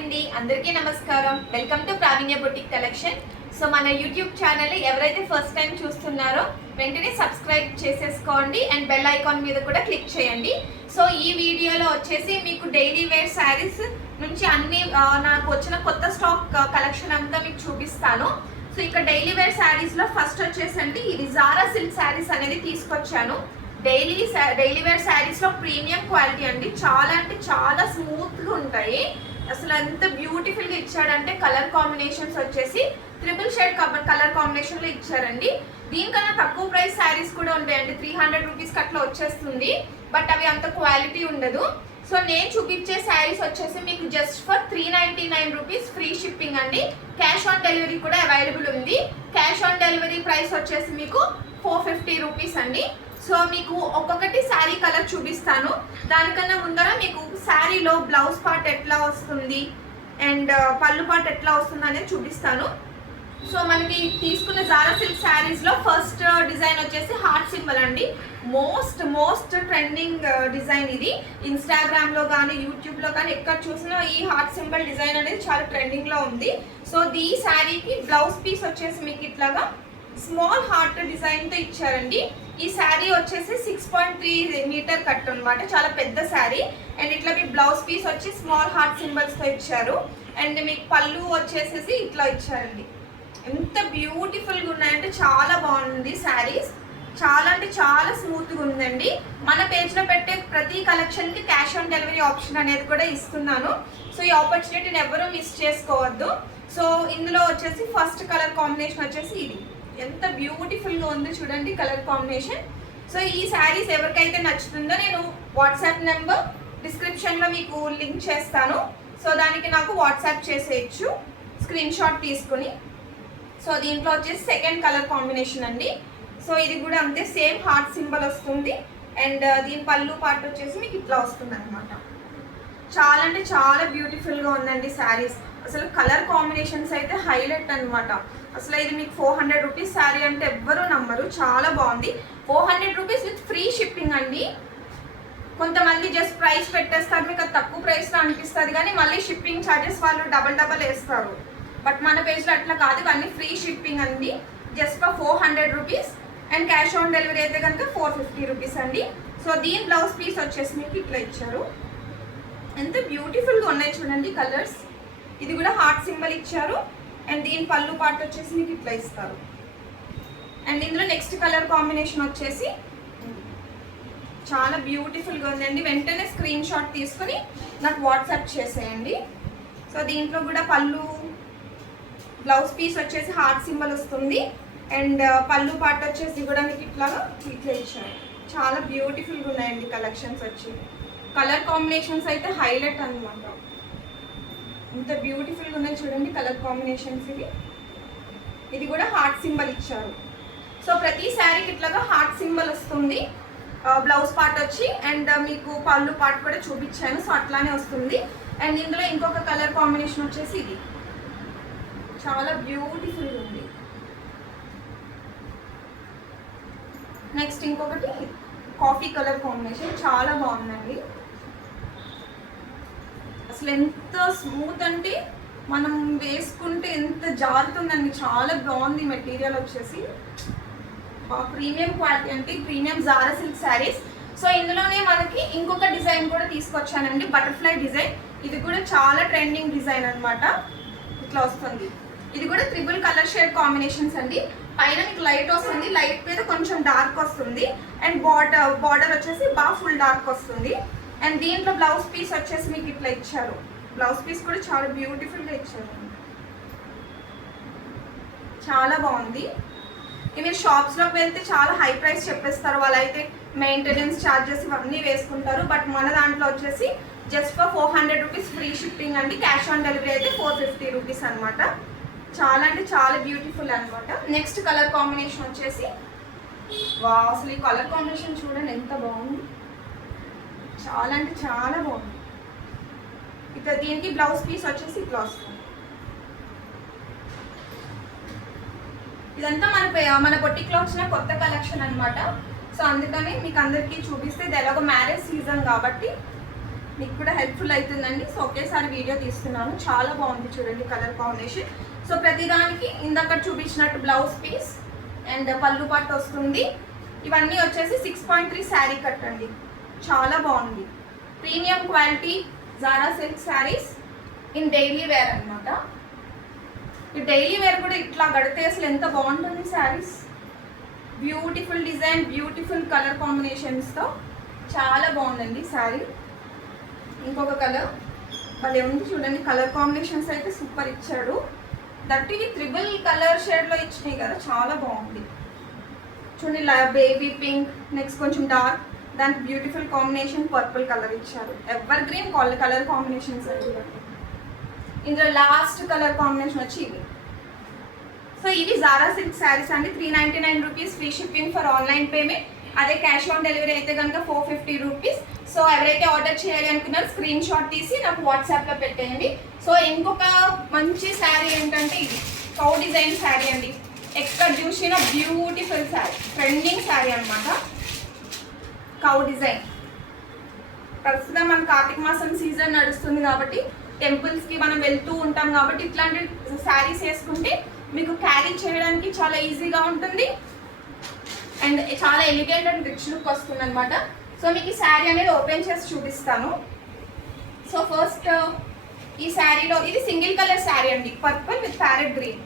అండి అందరికీ నమస్కారం. Welcome to Praveenya boutique collection. So మన యూట్యూబ్ ఛానల్ ఎవరైతే ఫస్ట్ టైం చూస్తున్నారో వెంటనే సబ్స్క్రైబ్ చేసేసుకోండి అండ్ బెల్ ఐకాన్ మీద కూడా క్లిక్ చేయండి. సో ఈ వీడియోలో వచ్చేసి మీకు డైలీ వేర్ శారీస్ నుంచి అన్ని నాకు వచ్చిన కొత్త స్టాక్ కలెక్షన్ అంతా మీకు చూపిస్తాను. సో ఇక్కడ డైలీ వేర్ శారీస్ లో ఫస్ట్ వచ్చేసండి ఇది జారా సిల్క్ శారీస్ అనేది తీసుకొచ్చాను. డైలీ వేర్ శారీస్ లో ప్రీమియం క్వాలిటీ అండి. చాలా అంటే చాలా స్మూత్ గా ఉంటాయి. అసలు ఎంత బ్యూటిఫుల్ గా ఇచ్చాడంటే కలర్ కాంబినేషన్స్ వచ్చేసి ట్రిపుల్ షేడ్ కలర్ కాంబినేషన్ లో ఇచ్చారండి. దీనికన్నా తక్కువ ప్రైస్ శారీస్ కూడా ఉంటాయండి. 300 రూపీస్ అట్లా వచ్చేస్తుంది. బట్ అవి అంత క్వాలిటీ ఉండదు. సో నేను చూపించే శారీస్ వచ్చేసి మీకు just for 399 rupees free shipping అండి. క్యాష్ ఆన్ డెలివరీ కూడా అవైలబుల్ ఉంది. క్యాష్ ఆన్ డెలివరీ ప్రైస్ వచ్చేసి మీకు 450 రూపీస్ అండి. సో మీకు ఒక్కొక్కటి శారీ కలర్ చూపిస్తాను. దానికన్నా ముందర మీకు శారీలో బ్లౌజ్ పార్ట్ ఎట్లా వస్తుంది అండ్ పళ్ళు పార్ట్ ఎట్లా వస్తుంది అనేది చూపిస్తాను. సో మనకి తీసుకున్న జారా సిల్క్ శారీస్ లో ఫస్ట్ డిజైన్ వచ్చేసి హార్ట్ సింబల్ అండి. మోస్ట్ ట్రెండింగ్ డిజైన్ ఇది. ఇన్స్టాగ్రామ్ లో కానీ యూట్యూబ్ లో కానీ ఎక్కడ చూసినా ఈ హార్ట్ సింబల్ డిజైన్ అనేది చాలా ట్రెండింగ్ లో ఉంది. సో ఈ శారీకి బ్లౌజ్ పీస్ వచ్చేసి మీకు ఇట్లాగా స్మాల్ హార్ట్ డిజైన్ తో ఇచ్చారండి. ఈ శారీ వచ్చేసి 6.3 మీటర్ కట్ అనమాట. చాలా పెద్ద శారీ. అండ్ ఇట్లా మీకు బ్లౌజ్ పీస్ వచ్చి స్మాల్ హార్ట్ సింబల్స్ తో ఇచ్చారు. అండ్ మీకు పళ్ళు వచ్చేసేసి ఇట్లా ఇచ్చారండి. ఎంత బ్యూటిఫుల్ గా ఉన్నాయంటే చాలా బాగుంది శారీస్. చాలా అంటే చాలా స్మూత్ గా ఉందండి. మన పేజ్ లో పెట్టే ప్రతి కలెక్షన్ కి క్యాష్ ఆన్ డెలివరీ ఆప్షన్ అనేది కూడా ఇస్తున్నాను. సో ఈ ఆపర్చునిటీని ఎవరూ మిస్ చేసుకోవద్దు. సో ఇందులో వచ్చేసి ఫస్ట్ కలర్ కాంబినేషన్ వచ్చేసి ఇది. ఎంత బ్యూటిఫుల్ గా ఉంది చూడండి కలర్ కాంబినేషన్. సో ఈ శారీస్ ఎవరికైతే నచ్చుతుందో నేను వాట్సాప్ నెంబర్ డిస్క్రిప్షన్ లో మీకు లింక్ చేస్తాను. సో దానికి నాకు వాట్సాప్ చేసేయచ్చు స్క్రీన్ షాట్ తీసుకుని. సో దీంట్లో వచ్చేసి సెకండ్ కలర్ కాంబినేషన్ అండి. సో ఇది కూడా అంతే సేమ్ హార్ట్ సింబల్ వస్తుంది. అండ్ దీని పళ్ళు పార్ట్ వచ్చేసి మీకు ఇట్లా వస్తుంది అనమాట. చాలా అంటే చాలా బ్యూటిఫుల్ గా ఉందండి శారీస్. అసలు కలర్ కాంబినేషన్స్ అయితే హైలైట్ అనమాట. అసలు ఇది మీకు 400 రూపీస్ శారీ అంటే ఎవ్వరూ నమ్మరు. చాలా బాగుంది. 400 రూపీస్ విత్ ఫ్రీ షిప్పింగ్ అండి. కొంతమంది జస్ట్ ప్రైస్ పెట్టేస్తారు, మీకు అది తక్కువ ప్రైస్లో అనిపిస్తుంది కానీ మళ్ళీ షిప్పింగ్ ఛార్జెస్ వాళ్ళు డబల్ వేస్తారు. బట్ మన పేజ్లో అట్లా కాదు. ఇవన్నీ ఫ్రీ షిప్పింగ్ అండి. Just for 400 rupees. And cash on delivery అయితే కనుక 450 రూపీస్ అండి. సో దీని బ్లౌజ్ పీస్ వచ్చేసి మీకు ఇట్లా ఇచ్చారు. ఎంత బ్యూటిఫుల్గా ఉన్నాయి చూడండి కలర్స్. ఇది కూడా హార్ట్ సింబల్ ఇచ్చారు. అండ్ దీని పళ్ళు పార్ట్ వచ్చేసి మీకు ఇట్లా ఇస్తారు. అండ్ ఇందులో నెక్స్ట్ కలర్ కాంబినేషన్ వచ్చేసి చాలా బ్యూటిఫుల్గా ఉందండి. వెంటనే స్క్రీన్ షాట్ తీసుకుని నాకు వాట్సాప్ చేసేయండి. సో దీంట్లో కూడా పళ్ళు బ్లౌజ్ పీస్ వచ్చేసి హార్ట్ సింబల్ వస్తుంది. అండ్ పళ్ళు పార్ట్ వచ్చేసి కూడా మీకు ఇట్లా ఇచ్చారు. చాలా బ్యూటిఫుల్గా ఉన్నాయండి కలెక్షన్స్ వచ్చి. కలర్ కాంబినేషన్స్ అయితే హైలైట్ అనమాట. ఇంత బ్యూటిఫుల్గా ఉన్నాయి చూడండి కలర్ కాంబినేషన్స్. ఇది కూడా హార్ట్ సింబల్ ఇచ్చారు. సో ప్రతి శారీకి ఇట్లాగా హార్ట్ సింబల్ వస్తుంది. బ్లౌజ్ పార్ట్ వచ్చి అండ్ మీకు పళ్ళు పార్ట్ కూడా చూపించాను. సో అట్లానే వస్తుంది. అండ్ ఇందులో ఇంకొక కలర్ కాంబినేషన్ వచ్చేసి ఇది చాలా బ్యూటిఫుల్గా ఉంది. నెక్స్ట్ ఇంకొకటి కాఫీ కలర్ కాంబినేషన్ చాలా బాగుందండి. అసలు ఎంత స్మూత్ అంటే మనం వేసుకుంటే ఎంత జారుతుందండి. చాలా బాగుంది మెటీరియల్ వచ్చేసి. ప్రీమియం క్వాలిటీ అంటే premium Zara silk saris. So ఇందులోనే మనకి ఇంకొక డిజైన్ కూడా తీసుకొచ్చానండి, బటర్ఫ్లై డిజైన్. ఇది కూడా చాలా ట్రెండింగ్ డిజైన్ అనమాట. ఇట్లా వస్తుంది. ఇది కూడా ట్రిపుల్ కలర్ షేడ్ కాంబినేషన్స్ అండి. పైన మీకు లైట్ వస్తుంది, లైట్ మీద కొంచెం డార్క్ వస్తుంది. అండ్ బార్డర్ వచ్చేసి బాగా ఫుల్ డార్క్ వస్తుంది. అండ్ దీంట్లో బ్లౌజ్ పీస్ వచ్చేసి మీకు ఇట్లా ఇచ్చారు. బ్లౌజ్ పీస్ కూడా చాలా బ్యూటిఫుల్గా ఇచ్చారు. చాలా బాగుంది. మీరు షాప్స్లోకి వెళ్తే చాలా హై ప్రైస్ చెప్పేస్తారు. వాళ్ళైతే మెయింటెనెన్స్ ఛార్జెస్ ఇవన్నీ వేసుకుంటారు. బట్ మన దాంట్లో వచ్చేసి just for 400 rupees free shipping అండి. క్యాష్ ఆన్ డెలివరీ అయితే 450 రూపీస్ అనమాట. చాలా అంటే చాలా బ్యూటిఫుల్ అనమాట. నెక్స్ట్ కలర్ కాంబినేషన్ వచ్చేసి అసలు ఈ కలర్ కాంబినేషన్ చూడండి ఎంత బాగుంది. చాలా అంటే చాలా బాగుంది. ఇక దీనికి బ్లౌజ్ పీస్ వచ్చేసి ఇట్లా వస్తుంది. ఇదంతా మన బొటిక్లో వచ్చిన కొత్త కలెక్షన్ అనమాట. సో అందుకని మీకు అందరికీ చూపిస్తే ఇది ఎలాగో మ్యారేజ్ సీజన్ కాబట్టి మీకు కూడా హెల్ప్ఫుల్ అవుతుందండి. సో ఒకేసారి వీడియో తీస్తున్నాను. చాలా బాగుంది చూడండి కలర్ కాంబినేషన్. సో ప్రతిదానికి ఇందాక చూపించినట్టు బ్లౌజ్ పీస్ అండ్ పళ్ళు పట్టు వస్తుంది. ఇవన్నీ వచ్చేసి 6.3 శారీ కట్ అండి. చాలా బాగుంది. Premium quality Zara silk saris in daily wear అనమాట. ఈ డైలీ వేర్ కూడా ఇట్లా కడితే అసలు ఎంత బాగుంటుంది saris. Beautiful design, beautiful colour కాంబినేషన్స్తో చాలా బాగుందండి శారీ. ఇంకొక కలర్ భలే ఉంది చూడండి. కలర్ కాంబినేషన్స్ అయితే సూపర్ ఇచ్చాడు. దట్ ఇది ట్రిపుల్ కలర్ షేడ్లో ఇచ్చినాయి కదా, చాలా బాగుంది చూడండి. బేబీ పింక్, నెక్స్ట్ కొంచెం డార్క్, దానికి బ్యూటిఫుల్ కాంబినేషన్ పర్పుల్ కలర్ ఇచ్చారు. ఎవర్ గ్రీన్ కలర్ కాంబినేషన్స్ అండి. ఇందులో లాస్ట్ కలర్ కాంబినేషన్ వచ్చి ఇది. సో ఇవి జారా సిల్క్ శారీస్ అండి. 399 rupees free shipping for online payment. అదే క్యాష్ ఆన్ డెలివరీ అయితే కనుక 450 రూపీస్. సో ఎవరైతే ఆర్డర్ చేయాలి అనుకున్నారో స్క్రీన్ షాట్ తీసి నాకు వాట్సాప్లో పెట్టేయండి. సో ఇంకొక మంచి శారీ ఏంటంటే ఇది కౌ డిజైన్ శారీ అండి. ఎక్కడ చూసినా బ్యూటిఫుల్ శారీ, ట్రెండింగ్ శారీ అనమాట. Cow design. ప్రస్తుతం మన కార్తీక మాసం సీజన్ నడుస్తుంది కాబట్టి టెంపుల్స్కి మనం వెళ్తూ ఉంటాం కాబట్టి ఇట్లాంటి శారీస్ వేసుకుంటే మీకు క్యారీ చేయడానికి చాలా ఈజీగా ఉంటుంది అండ్ చాలా ఎలిగెంట్ అండ్ రిచ్ లుక్ వస్తుంది అనమాట. సో మీకు ఈ శారీ అనేది ఓపెన్ చేసి చూపిస్తాను. సో ఫస్ట్ ఈ శారీలో ఇది సింగిల్ కలర్ శారీ అండి, పర్పుల్ విత్ ప్యారెట్ గ్రీన్.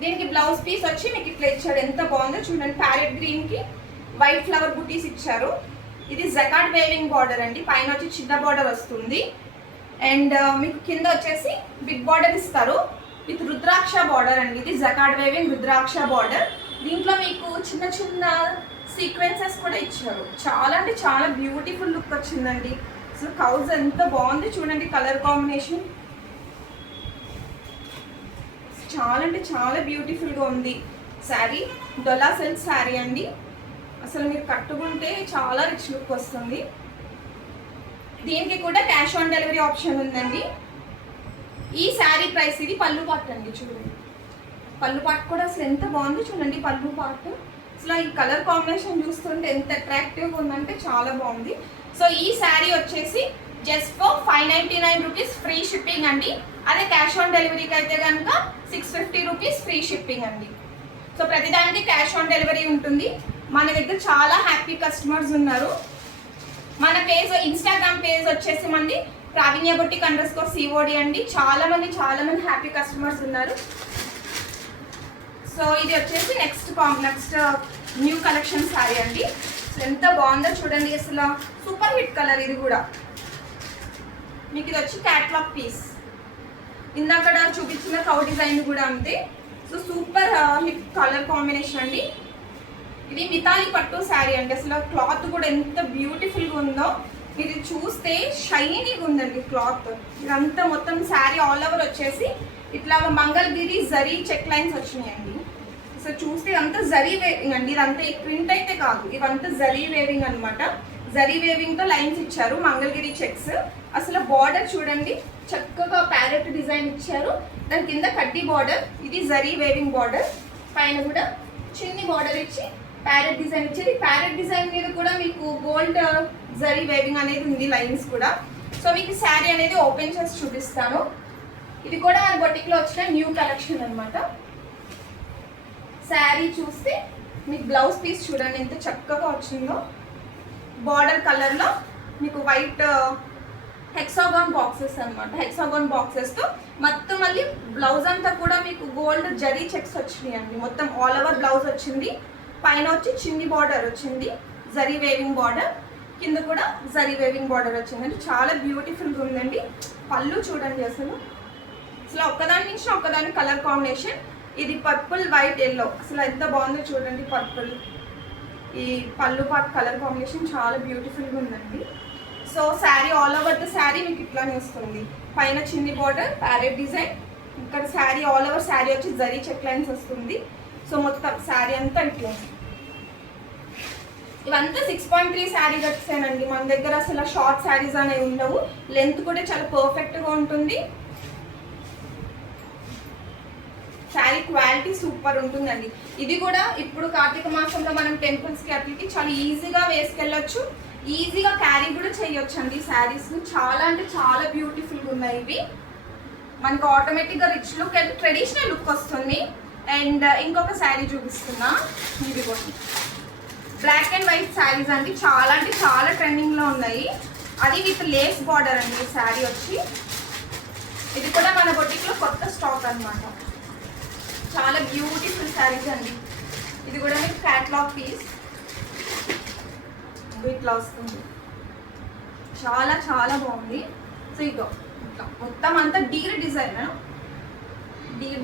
దీనికి బ్లౌజ్ పీస్ వచ్చి మీకు ఇట్లా ఇచ్చాడు. ఎంత బాగుందో చూడండి. ప్యారెట్ గ్రీన్కి వైట్ ఫ్లవర్ బుటీస్ ఇచ్చారు. ఇది జకాట్ వేవింగ్ బార్డర్ అండి. పైన వచ్చి చిన్న బార్డర్ వస్తుంది అండ్ మీకు కింద వచ్చేసి బిగ్ బార్డర్ ఇస్తారు విత్ రుద్రాక్ష బార్డర్ అండి. ఇది జకాట్ వేవింగ్ రుద్రాక్ష బార్డర్. దీంట్లో మీకు చిన్న చిన్న సీక్వెన్సెస్ కూడా ఇచ్చారు. చాలా అంటే చాలా బ్యూటిఫుల్ లుక్ వచ్చిందండి. అసలు కౌజ్ ఎంత బాగుంది చూడండి. కలర్ కాంబినేషన్ చాలా అంటే చాలా బ్యూటిఫుల్గా ఉంది శారీ. డొలా సిల్క్ శారీ అండి. అసలు మీరు కట్టుకుంటే చాలా రిచ్ లుక్ వస్తుంది. దీనికి కూడా క్యాష్ ఆన్ డెలివరీ ఆప్షన్ ఉందండి. ఈ శారీ ప్రైస్ ఇది పళ్ళు పార్ట్ అండి. చూడండి పళ్ళు పార్ట్ కూడా అసలు ఎంత బాగుంది చూడండి. పళ్ళు పార్ట్ అసలు ఈ కలర్ కాంబినేషన్ చూస్తుంటే ఎంత అట్రాక్టివ్గా ఉందంటే చాలా బాగుంది. సో ఈ శారీ వచ్చేసి just for 599 rupees free shipping అండి. అదే క్యాష్ ఆన్ డెలివరీకి అయితే కనుక 650 రూపీస్ ఫ్రీ షిప్పింగ్ అండి. సో ప్రతిదానికి క్యాష్ ఆన్ డెలివరీ ఉంటుంది. మన దగ్గర చాలా హ్యాపీ కస్టమర్స్ ఉన్నారు. మన పేజ్ ఇన్స్టాగ్రామ్ పేజ్ వచ్చేసి మంది ప్రావీణ్య బొటిక్ _COD అండి. చాలా మంది హ్యాపీ కస్టమర్స్ ఉన్నారు. సో ఇది వచ్చేసి నెక్స్ట్ న్యూ కలెక్షన్ శారీ అండి. ఎంత బాగుందో చూడండి. అసలు సూపర్ హిట్ కలర్. ఇది కూడా మీకు ఇది వచ్చి క్యాట్లాగ్ పీస్. ఇందాక చూపించిన కౌ డిజైన్ కూడా అంతే. So super hit colour combination అండి. ఇది మితాలి పట్టు శారీ అండి. అసలు క్లాత్ కూడా ఎంత బ్యూటిఫుల్గా ఉందో. ఇది చూస్తే షైనీగా ఉందండి క్లాత్. ఇదంతా మొత్తం శారీ ఆల్ ఓవర్ వచ్చేసి ఇట్లా మంగళగిరి జరీ చెక్ లైన్స్ వచ్చినాయండి. సో చూస్తే అంతా జరీ వేవింగ్ అండి. ఇదంతా ప్రింట్ అయితే కాదు, ఇవంతా జరీ వేవింగ్ అనమాట. జరీ వేవింగ్తో లైన్స్ ఇచ్చారు, మంగళగిరి చెక్స్. అసలు బార్డర్ చూడండి, చక్కగా ప్యారెట్ డిజైన్ ఇచ్చారు. దాని కింద కడ్డీ బార్డర్. ఇది జరీ వేవింగ్ బార్డర్. పైన కూడా చిన్ని బార్డర్ ఇచ్చి ప్యారెట్ డిజైన్ ఇచ్చేది. ప్యారెట్ డిజైన్ మీద కూడా మీకు గోల్డ్ జరీ వేవింగ్ అనేది ఉంది, లైన్స్ కూడా. సో మీకు శారీ అనేది ఓపెన్ చేసి చూపిస్తాను. ఇది కూడా మన బొటిక్లో వచ్చిన న్యూ కలెక్షన్ అనమాట. శారీ చూస్తే మీకు బ్లౌజ్ పీస్ చూడండి ఎంత చక్కగా వచ్చిందో. బార్డర్ కలర్లో మీకు వైట్ హెక్సాగాన్ బాక్సెస్ అనమాట. హెక్సాగాన్ బాక్సెస్తో మొత్తం మళ్ళీ బ్లౌజ్ అంతా కూడా మీకు గోల్డ్ జరీ చెక్స్ వచ్చినాయి అండి. మొత్తం ఆల్ ఓవర్ బ్లౌజ్ వచ్చింది. పైన వచ్చి చిన్ని బార్డర్ వచ్చింది, జరీ వేవింగ్ బార్డర్. కింద కూడా జరీ వేవింగ్ బార్డర్ వచ్చిందండి. చాలా బ్యూటిఫుల్గా ఉందండి. పళ్ళు చూడండి అసలు ఒక్కదాని నుంచి ఒక్కదాని కలర్ కాంబినేషన్. ఇది పర్పుల్ వైట్ ఎల్లో. అసలు ఎంత బాగుందో చూడండి. పర్పుల్ ఈ పళ్ళు పార్ట్ కలర్ కాంబినేషన్ చాలా బ్యూటిఫుల్గా ఉందండి. So sari all over the sari మీకు ఇట్లానే వస్తుంది. పైన చిన్ని బార్డర్ ప్యారెట్ డిజైన్. ఇక్కడ శారీ ఆల్ ఓవర్ శారీ వచ్చి జరీ చెక్ లైన్స్ వస్తుంది. సో మొత్తం శారీ అంతా ఇట్లా. ఇవంతా 6.3 శారీస్ వచ్చానండి. మన దగ్గర అసలు షార్ట్ శారీస్ అనేవి ఉండవు. లెంత్ కూడా చాలా పర్ఫెక్ట్గా ఉంటుంది. శారీ క్వాలిటీ సూపర్ ఉంటుందండి. ఇది కూడా ఇప్పుడు కార్తీక మాసంలో మనం టెంపుల్స్కి అట్లకి చాలా ఈజీగా వేసుకెళ్ళొచ్చు. ఈజీగా క్యారీ కూడా చేయొచ్చు అండి శారీస్ని. చాలా అంటే చాలా బ్యూటిఫుల్గా ఉన్నాయి ఇవి. మనకు ఆటోమేటిక్గా rich look and traditional look వస్తుంది. అండ్ ఇంకొక శారీ చూపిస్తున్నా, ఇది కూడా బ్లాక్ అండ్ వైట్ శారీస్ అండి. చాలా అంటే చాలా ట్రెండింగ్లో ఉన్నాయి. అది విత్ లేస్ బార్డర్ అండి ఈ శారీ వచ్చి. ఇది కూడా మన బొటిక్లో కొత్త స్టాక్ అనమాట. చాలా బ్యూటిఫుల్ శారీస్ అండి. ఇది కూడా మీకు క్యాట్లాగ్ పీస్ ఇట్లా వస్తుంది. చాలా చాలా బాగుంది. సో ఇదో ఇట్లా మొత్తం అంతా డీర్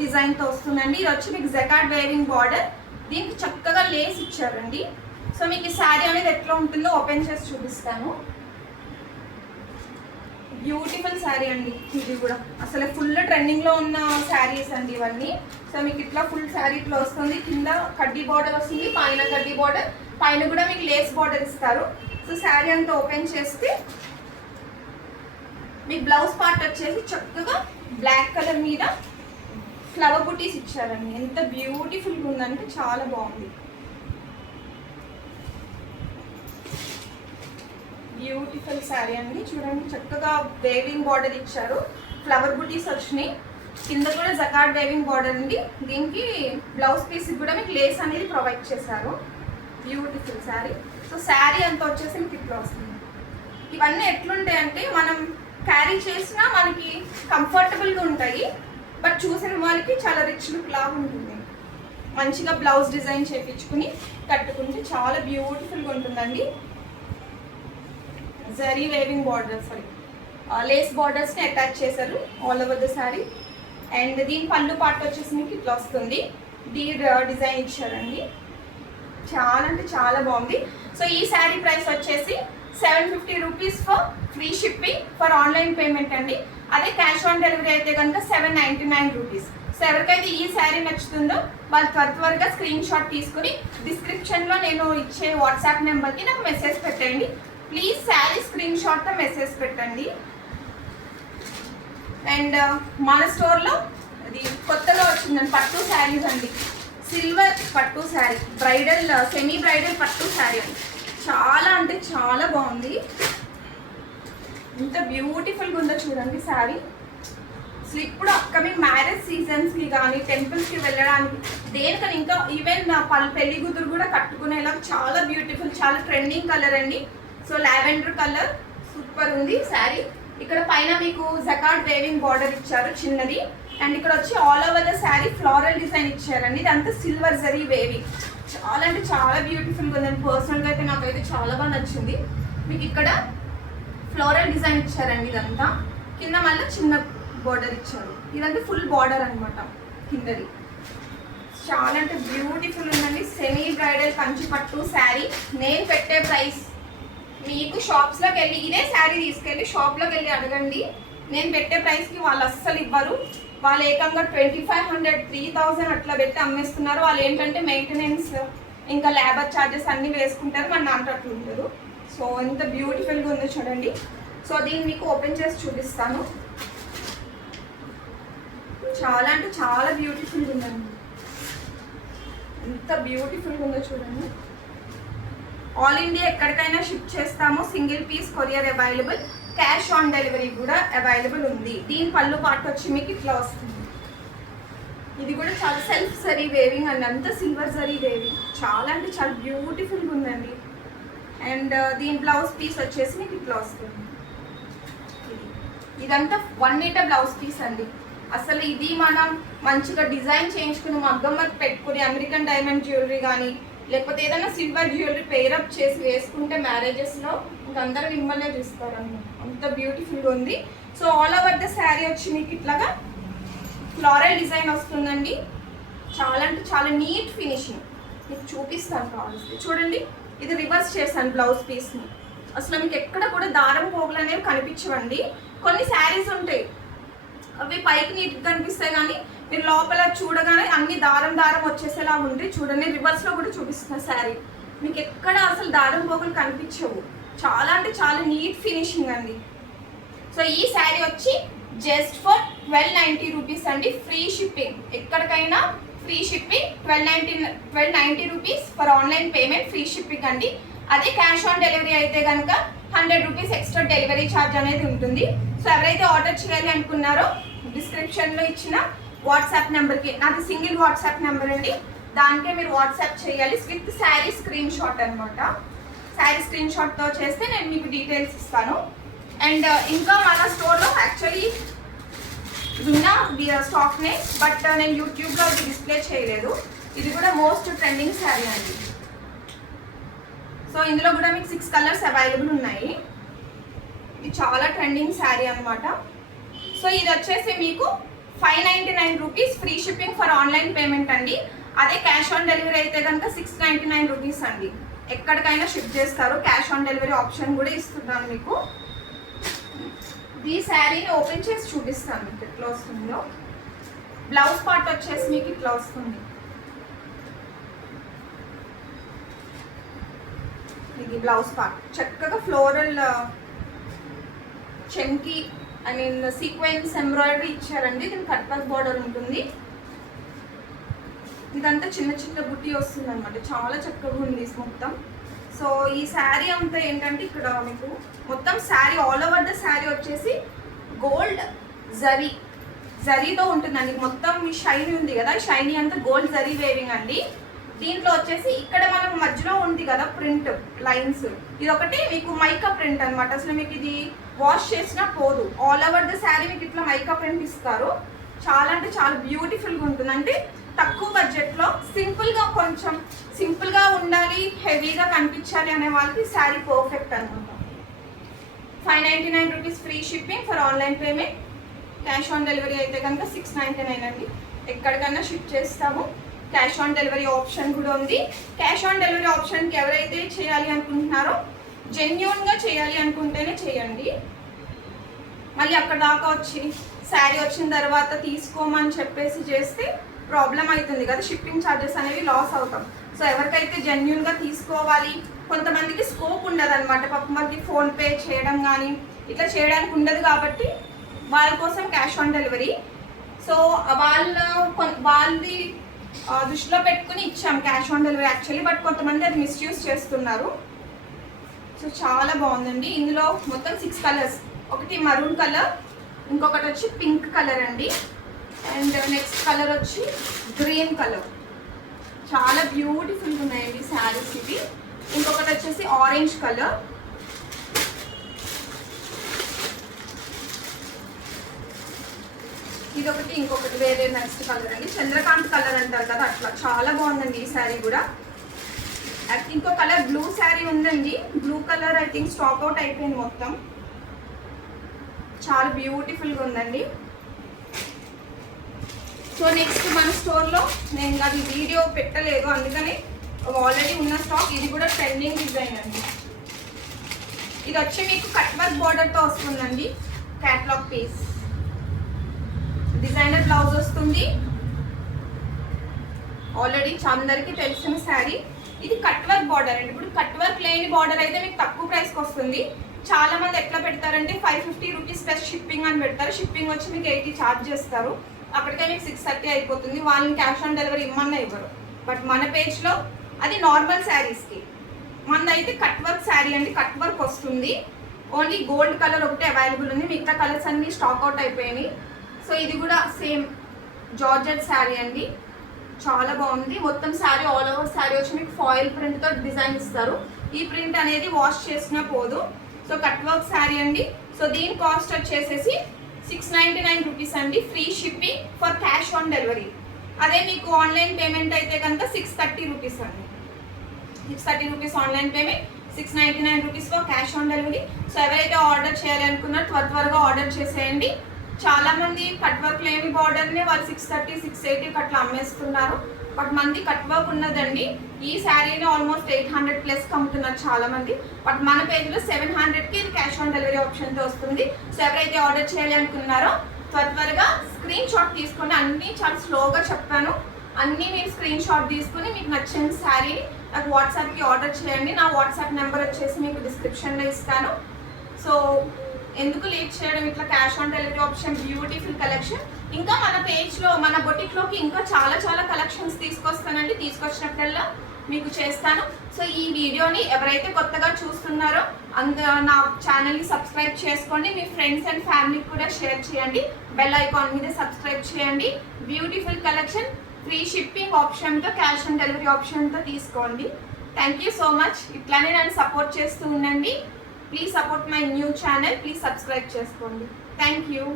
డిజైన్తో వస్తుందండి. ఇది వచ్చి మీకు జకార్డ్ వేవింగ్ బార్డర్, దీనికి చక్కగా లేస్ ఇచ్చారండి. సో మీకు ఈ శారీ అనేది ఎట్లా ఉంటుందో ఓపెన్ చేసి చూపిస్తాను. బ్యూటిఫుల్ శారీ అండి. ఇది కూడా అసలు ఫుల్ ట్రెండింగ్లో ఉన్న శారీస్ అండి ఇవన్నీ. సో మీకు ఇట్లా ఫుల్ శారీ ఇట్లా వస్తుంది. కింద కడ్డీ బార్డర్ వస్తుంది, పైన కడ్డీ బార్డర్, పైన కూడా మీకు లేస్ బార్డర్ ఇస్తారు. సో శారీ అంతా ఓపెన్ చేస్తే మీ బ్లౌజ్ పార్ట్ వచ్చేసి చక్కగా బ్లాక్ కలర్ మీద ఫ్లవర్ బుటీస్ ఇచ్చారండి. ఎంత బ్యూటిఫుల్గా ఉందంటే చాలా బాగుంది. బ్యూటిఫుల్ శారీ అండి. చూడండి చక్కగా వేవింగ్ బార్డర్ ఇచ్చారు, ఫ్లవర్ బుటీస్ వచ్చినాయి. కింద కూడా జకార్డ్ వేవింగ్ బార్డర్ అండి. దీనికి బ్లౌజ్ పీస్ కూడా మీకు లేస్ అనేది ప్రొవైడ్ చేశారు. బ్యూటిఫుల్ శారీ. సో శారీ అంతా వచ్చేసి మీకు ఇట్లా వస్తుంది. ఇవన్నీ ఎట్లుంటాయి అంటే మనం క్యారీ చేసినా మనకి కంఫర్టబుల్గా ఉంటాయి, బట్ చూసిన వాళ్ళకి చాలా రిచ్ లుక్ లాగా ఉంటుంది. మంచిగా బ్లౌజ్ డిజైన్ చేయించుకుని కట్టుకుంటే చాలా బ్యూటిఫుల్గా ఉంటుందండి. జరీ వేవింగ్ బార్డర్, లేస్ బార్డర్స్ని అటాచ్ చేశారు all over the sari. And దీని పళ్ళు పార్ట్ వచ్చేసి మీకు ఇట్లా వస్తుంది. డీర్ డిజైన్ ఇచ్చారండి. చాలా అంటే చాలా బాగుంది. సో ఈ శారీ ప్రైస్ వచ్చేసి 750 rupees for free shipping for online payment అండి. అదే క్యాష్ ఆన్ డెలివరీ అయితే కనుక 799 రూపీస్. సో ఎవరికైతే ఈ శారీ నచ్చుతుందో వాళ్ళు త్వరగా స్క్రీన్ షాట్ తీసుకుని డిస్క్రిప్షన్లో నేను ఇచ్చే వాట్సాప్ నెంబర్కి నాకు మెసేజ్ పెట్టండి. ప్లీజ్ శారీ స్క్రీన్ షాట్తో మెసేజ్ పెట్టండి. అండ్ మన స్టోర్లో ఇది కొత్తగా వచ్చిందండి పట్టు శారీస్ అండి. సిల్వర్ పట్టు శారీ, బ్రైడల్ సెమీ బ్రైడల్ పట్టు శారీ అండి. చాలా అంటే చాలా బాగుంది. ఎంత బ్యూటిఫుల్గా ఉందో చూడండి శారీ. అసలు ఇప్పుడు అప్కమింగ్ మ్యారేజ్ సీజన్స్కి కానీ టెంపుల్స్కి వెళ్ళడానికి దేనికని ఇంకా ఈవెన్ పెళ్లి కూతురు కూడా కట్టుకునేలా చాలా బ్యూటిఫుల్, చాలా ట్రెండింగ్ కలర్ అండి. సో లావెండర్ కలర్ సూపర్ ఉంది శారీ. ఇక్కడ పైన మీకు జకార్డ్ వేవింగ్ బార్డర్ ఇచ్చారు చిన్నది. అండ్ ఇక్కడ వచ్చి all over the sari floral design ఇచ్చారండి. ఇదంతా సిల్వర్ జరీ వేవింగ్. చాలా అంటే చాలా బ్యూటిఫుల్గా ఉందండి. పర్సనల్గా అయితే నాకైతే చాలా బాగా నచ్చింది. మీకు ఇక్కడ ఫ్లోరల్ డిజైన్ ఇచ్చారండి. ఇదంతా కింద మళ్ళీ చిన్న బార్డర్ ఇచ్చారు. ఇదంతా ఫుల్ బార్డర్ అనమాట కిందది. చాలా అంటే బ్యూటిఫుల్ ఉందండి. సెమీ బ్రైడల్ కంచి పట్టు శారీ. నేను పెట్టే ప్రైస్ మీకు షాప్స్లోకి వెళ్ళి ఇదే శారీ తీసుకెళ్ళి షాప్లోకి వెళ్ళి అడగండి. నేను పెట్టే ప్రైస్కి వాళ్ళు అస్సలు ఇవ్వరు. వాళ్ళు ఏకంగా 2500, 3000 అట్లా పెట్టి అమ్మేస్తున్నారు. వాళ్ళు ఏంటంటే మెయింటెనెన్స్ ఇంకా లేబర్ ఛార్జెస్ అన్నీ వేసుకుంటారు, మన నాన్న అట్లా ఉంటారు. సో ఎంత బ్యూటిఫుల్గా ఉందో చూడండి. సో దీన్ని మీకు ఓపెన్ చేసి చూపిస్తాను. చాలా అంటే చాలా బ్యూటిఫుల్గా ఉందండి. ఎంత బ్యూటిఫుల్గా ఉందో చూడండి. ఆల్ ఇండియా ఎక్కడికైనా షిప్ చేస్తాము. Single piece courier available, cash on delivery కూడా అవైలబుల్ ఉంది. దీని పళ్ళు పార్ట్ వచ్చి మీకు ఇట్లా వస్తుంది. ఇది కూడా చాలా సెల్ఫ్ జరీ వేవింగ్ అండి. అంతా సిల్వర్ జరీ వేవింగ్. చాలా అంటే చాలా బ్యూటిఫుల్గా ఉందండి. అండ్ దీని బ్లౌజ్ పీస్ వచ్చేసి మీకు ఇట్లా వస్తుంది. ఇదంతా 1 మీటర్ బ్లౌజ్ పీస్ అండి. అసలు ఇది మనం మంచిగా డిజైన్ చేయించుకుని మగ్గం వర్క్ పెట్టుకుని అమెరికన్ డైమండ్ జ్యువెలరీ కానీ లేకపోతే ఏదైనా సిల్వర్ జ్యువెలరీ పేరప్ చేసి వేసుకుంటే మ్యారేజెస్లో ఇంకందరూ మిమ్మల్నే చూస్తారన్నమాట. అంత బ్యూటిఫుల్గా ఉంది. So all over the sari వచ్చి మీకు ఇట్లాగా ఫ్లోరల్ డిజైన్ వస్తుందండి. చాలా అంటే చాలా నీట్ ఫినిషింగ్. మీకు చూపిస్తాను కావాల్సి. చూడండి, ఇది రివర్స్ చేశాను బ్లౌజ్ పీస్ని. అసలు మీకు ఎక్కడ కూడా దారం పోగులు అనేవి కనిపించవండి. కొన్ని శారీస్ ఉంటాయి అవి పైకి నీట్గా కనిపిస్తాయి, కానీ మీరు లోపల చూడగానే అన్ని దారం వచ్చేసేలా ఉంటాయి. చూడండి, రివర్స్లో కూడా చూపిస్తున్న శారీ మీకు ఎక్కడ అసలు దారం పోగులు కనిపించవు. చాలా అంటే చాలా నీట్ ఫినిషింగ్ అండి. సో ఈ శారీ వచ్చి జస్ట్ ఫర్ 1290 రూపీస్ అండి. ఫ్రీ షిప్పింగ్, ఎక్కడికైనా free shipping. 1290 rupees for online payment, free shipping అండి. అదే క్యాష్ ఆన్ డెలివరీ అయితే కనుక 100 రూపీస్ ఎక్స్ట్రా డెలివరీ ఛార్జ్ అనేది ఉంటుంది. సో ఎవరైతే ఆర్డర్ చేయాలి అనుకున్నారో డిస్క్రిప్షన్లో ఇచ్చిన వాట్సాప్ నెంబర్కి, నాది సింగిల్ వాట్సాప్ నెంబర్ అండి, దానికే మీరు వాట్సాప్ చేయాలి విత్ శారీ స్క్రీన్ షాట్ అనమాట. శారీ స్క్రీన్ షాట్తో చేస్తే నేను మీకు డీటెయిల్స్ ఇస్తాను. అండ్ ఇంకా మన స్టోర్లో యాక్చువల్లీ ఉన్న స్టాక్నే, బట్ నేను యూట్యూబ్లో అది డిస్ప్లే చేయలేదు. ఇది కూడా మోస్ట్ ట్రెండింగ్ శారీ అండి. సో ఇందులో కూడా మీకు 6 కలర్స్ అవైలబుల్ ఉన్నాయి. ఇది చాలా ట్రెండింగ్ శారీ అనమాట. సో ఇది వచ్చేసి మీకు 599 rupees free shipping for online payment అండి. అదే క్యాష్ ఆన్ డెలివరీ అయితే కనుక 699 రూపీస్ అండి. ఎక్కడికైనా షిప్ చేస్తారు. క్యాష్ ఆన్ డెలివరీ ఆప్షన్ కూడా ఇస్తున్నాను మీకు. ఈ శారీని ఓపెన్ చేసి చూపిస్తాను మీకు ఎట్లా వస్తుందో. బ్లౌజ్ పార్ట్ వచ్చేసి మీకు ఇట్లా వస్తుంది. ఇది బ్లౌజ్ పార్ట్ చక్కగా ఫ్లోరల్ చెంకి ఐ మీన్ సీక్వెన్స్ ఎంబ్రాయిడరీ ఇచ్చారండి. దీని కట్ వర్క్ బార్డర్ ఉంటుంది. ఇదంతా చిన్న చిన్న బుట్టి వస్తుంది అనమాట. చాలా చక్కగా ఉంది మొత్తం. సో ఈ శారీ అంతా ఏంటంటే ఇక్కడ మీకు మొత్తం sari all over the sari వచ్చేసి గోల్డ్ జరీతో ఉంటుందండి. మొత్తం ఈ షైనీ ఉంది కదా, షైనీ అంతా గోల్డ్ జరీ వేవింగ్ అండి. దీంట్లో వచ్చేసి ఇక్కడ మనకు మధ్యలో ఉంది కదా ప్రింట్ లైన్స్, ఇది ఒకటి మీకు మైకా ప్రింట్ అనమాట. అసలు మీకు ఇది వాష్ చేసినా పోదు. ఆల్ ఓవర్ ద శారీ మీకు ఇట్లా మైకా ప్రింట్ ఇస్తారు. చాలా అంటే చాలా బ్యూటిఫుల్గా ఉంటుంది. అంటే తక్కువ బడ్జెట్లో సింపుల్గా, కొంచెం సింపుల్గా ఉండాలి, హెవీగా కనిపించాలి అనే వాళ్ళకి శారీ పర్ఫెక్ట్ అనమాట. 599 rupees free shipping for online payment. Cash on delivery అయితే కనుక 699 అండి. ఎక్కడికైనా షిప్ చేస్తాము. క్యాష్ ఆన్ డెలివరీ ఆప్షన్ కూడా ఉంది. క్యాష్ ఆన్ డెలివరీ ఆప్షన్కి ఎవరైతే చేయాలి అనుకుంటున్నారో జెన్యూన్గా చేయాలి అనుకుంటేనే చేయండి. మళ్ళీ అక్కడ దాకా వచ్చి శారీ వచ్చిన తర్వాత తీసుకోమని చెప్పేసి చేస్తే ప్రాబ్లం అవుతుంది కదా, షిప్పింగ్ ఛార్జెస్ అనేవి లాస్ అవుతాం. సో ఎవరికైతే జెన్యూన్గా తీసుకోవాలి, కొంతమందికి స్కోప్ ఉండదు అనమాట. పాపం మనకి ఫోన్పే చేయడం కానీ ఇట్లా చేయడానికి ఉండదు కాబట్టి వాళ్ళ కోసం క్యాష్ ఆన్ డెలివరీ. సో వాళ్ళది దృష్టిలో పెట్టుకుని ఇచ్చాం cash on delivery actually. But కొంతమంది అది మిస్యూజ్ చేస్తున్నారు. సో చాలా బాగుందండి. ఇందులో మొత్తం 6 కలర్స్, ఒకటి మరూన్ కలర్, ఇంకొకటి వచ్చి పింక్ కలర్ అండి, అండ్ నెక్స్ట్ కలర్ వచ్చి గ్రీన్ కలర్. చాలా బ్యూటిఫుల్గా ఉన్నాయండి శారీస్ ఇవి. ఇంకొకటి వచ్చేసి ఆరెంజ్ కలర్, ఇదొకటి, ఇంకొకటి వేరే నెక్స్ట్ కలర్ అండి, చంద్రకాంత్ కలర్ అంటారు కదా అట్లా. చాలా బాగుందండి ఈ శారీ కూడా. ఇంకో కలర్ బ్లూ శారీ ఉందండి. Blue colour I think stock out అయిపోయింది మొత్తం. చాలా బ్యూటిఫుల్గా ఉందండి. సో నెక్స్ట్ మన స్టోర్లో నేను అది వీడియో పెట్టలేదు, అందుకని ఆల్రెడీ ఉన్న స్టాక్. ఇది కూడా ట్రెండింగ్ డిజైన్ అండి. ఇది వచ్చి మీకు కట్ వర్క్ బార్డర్తో వస్తుందండి. క్యాట్లాగ్ పీస్, డిజైనర్ బ్లౌజ్ వస్తుంది. ఆల్రెడీ అందరికీ తెలిసిన శారీ. ఇది కట్ వర్క్ బార్డర్ అండి. ఇప్పుడు కట్ వర్క్ లేని బార్డర్ అయితే మీకు తక్కువ ప్రైస్కి వస్తుంది. చాలా మంది ఎట్లా పెడతారంటే 550 రూపీస్ ప్లస్ షిప్పింగ్ అని పెడతారు. షిప్పింగ్ వచ్చి మీకు 80 ఛార్జ్ చేస్తారు. అప్పటికే మీకు 630 అయిపోతుంది. వాళ్ళని క్యాష్ ఆన్ డెలివరీ ఇమ్మన్నా ఇవ్వరు. బట్ మన పేజ్లో అది నార్మల్ శారీస్కి, మనదైతే కట్ వర్క్ శారీ అండి. కట్ వర్క్ వస్తుంది. ఓన్లీ గోల్డ్ కలర్ ఒకటే అవైలబుల్ ఉంది, మిగతా కలర్స్ అన్నీ స్టాక్ అవుట్ అయిపోయినాయి. సో ఇది కూడా సేమ్ జార్జెట్ శారీ అండి. చాలా బాగుంది. మొత్తం శారీ ఆల్ ఓవర్ శారీ వచ్చి మీకు ఫాయిల్ ప్రింట్తో డిజైన్ ఇస్తారు. ఈ ప్రింట్ అనేది వాష్ చేసినా పోదు. సో కట్ వర్క్ శారీ అండి. సో దీని కాస్ట్ వచ్చేసేసి 699 రూపీస్ అండి. Free shipping for cash on delivery. అదే మీకు ఆన్లైన్ పేమెంట్ అయితే కనుక 630 రూపీస్ అండి. 630 rupees online payment, 699 rupees for cash on delivery. So ఎవరైతే ఆర్డర్ చేయాలి అనుకున్నారో త్వరగా ఆర్డర్ చేసేయండి. చాలా మంది కట్ వర్క్ లేని బార్డర్ని వాళ్ళు 630, 680 అట్లా అమ్మేస్తున్నారు. బట్ మంది కట్ వర్క్ ఉన్నదండి. ఈ శారీని ఆల్మోస్ట్ 800 ప్లస్ అమ్ముతున్నారు చాలా మంది. బట్ మన పేజ్లో 700కి ఇది క్యాష్ ఆన్ డెలివరీ ఆప్షన్తో వస్తుంది. సో ఎవరైతే ఆర్డర్ చేయాలి అనుకున్నారో త్వరగా స్క్రీన్ షాట్ తీసుకొని, అన్నీ చాలా స్లోగా చెప్పాను, అన్నీ మీరు స్క్రీన్ షాట్ తీసుకుని మీకు నచ్చిన శారీని నాకు వాట్సాప్కి ఆర్డర్ చేయండి. నా వాట్సాప్ నెంబర్ వచ్చేసి మీకు డిస్క్రిప్షన్లో ఇస్తాను. సో ఎందుకు లేట్ చేయడం, ఇట్లా cash on delivery option, beautiful collection. ఇంకా మన పేజ్లో, మన బొటిక్లోకి ఇంకా చాలా కలెక్షన్స్ తీసుకొస్తానండి. తీసుకొచ్చినప్పుడల్లా మీకు చేస్తాను. సో ఈ వీడియోని ఎవరైతే కొత్తగా చూస్తున్నారో నా ఛానల్ని సబ్స్క్రైబ్ చేసుకోండి. మీ ఫ్రెండ్స్ అండ్ ఫ్యామిలీకి కూడా షేర్ చేయండి. బెల్ ఐకాన్ మీద సబ్స్క్రైబ్ చేయండి. బ్యూటిఫుల్ కలెక్షన్, ఫ్రీ షిప్పింగ్ ఆప్షన్తో, క్యాష్ ఆన్ డెలివరీ ఆప్షన్తో తీసుకోండి. Thank you so much. ఇట్లానే నన్ను సపోర్ట్ చేస్తూ ఉండండి. Please support my new channel. Please subscribe చేసుకోండి. Thank you.